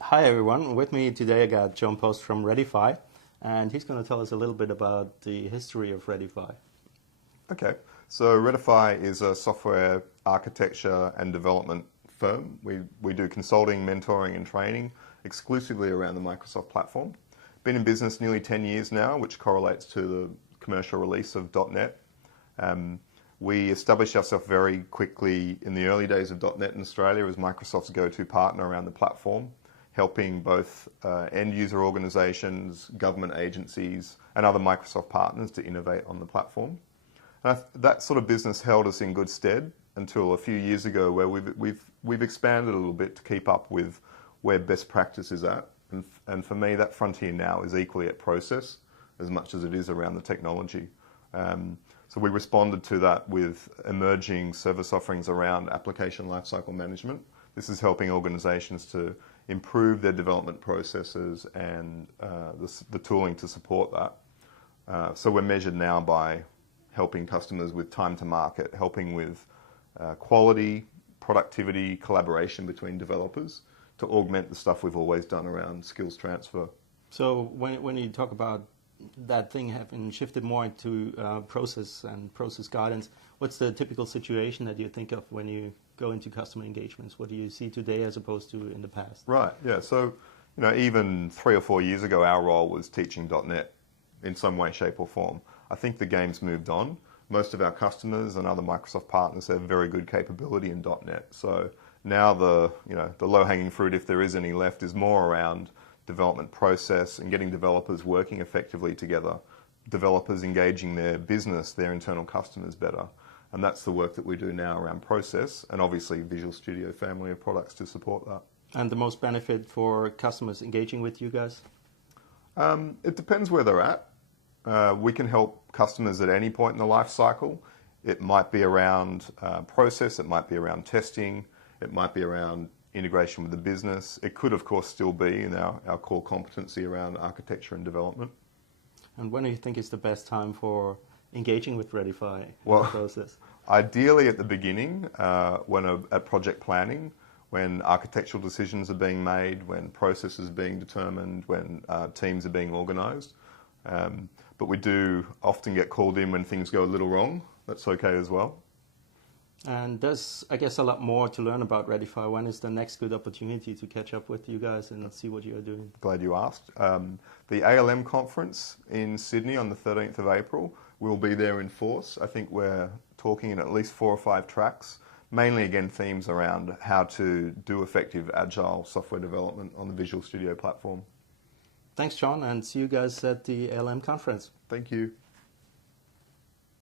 Hi everyone, with me today I got Jon Post from Readify, and he's going to tell us a little bit about the history of Readify. Okay, so Readify is a software architecture and development firm. We do consulting, mentoring and training exclusively around the Microsoft platform. Been in business nearly 10 years now, which correlates to the commercial release of .NET. We established ourselves very quickly in the early days of .NET in Australia as Microsoft's go-to partner around the platform, helping both end-user organizations, government agencies and other Microsoft partners to innovate on the platform. And that sort of business held us in good stead until a few years ago, where we've expanded a little bit to keep up with where best practice is at. And for me, that frontier now is equally at process as much as it is around the technology. So we responded to that with emerging service offerings around application lifecycle management. This is helping organizations to improve their development processes and the tooling to support that. So we're measured now by helping customers with time to market, helping with quality, productivity, collaboration between developers to augment the stuff we've always done around skills transfer. So when you talk about that thing having shifted more into process and process guidance, what's the typical situation that you think of when you go into customer engagements? What do you see today as opposed to in the past? Right, yeah. So, even 3 or 4 years ago, our role was teaching .NET in some way, shape or form. I think the game's moved on. Most of our customers and other Microsoft partners have very good capability in .NET. So now the low-hanging fruit, if there is any left, is more around development process and getting developers working effectively together, developers engaging their business, their internal customers better. And that's the work that we do now around process, and obviously Visual Studio family of products to support that. And the most benefit for customers engaging with you guys? It depends where they're at. We can help customers at any point in the life cycle. It might be around process, it might be around testing, it might be around integration with the business. It could, of course, still be in our core competency around architecture and development. And when do you think is the best time for engaging with Readify in Well, the process? Ideally at the beginning, at project planning, when architectural decisions are being made, when processes are being determined, when teams are being organised. But we do often get called in when things go a little wrong. That's okay as well. And there's, I guess, a lot more to learn about Readify. When is the next good opportunity to catch up with you guys and see what you're doing? Glad you asked. The ALM conference in Sydney on the 13th of April, we'll be there in force. I think we're talking in at least 4 or 5 tracks, mainly, again, themes around how to do effective agile software development on the Visual Studio platform. Thanks, Jon, and see you guys at the ALM conference. Thank you.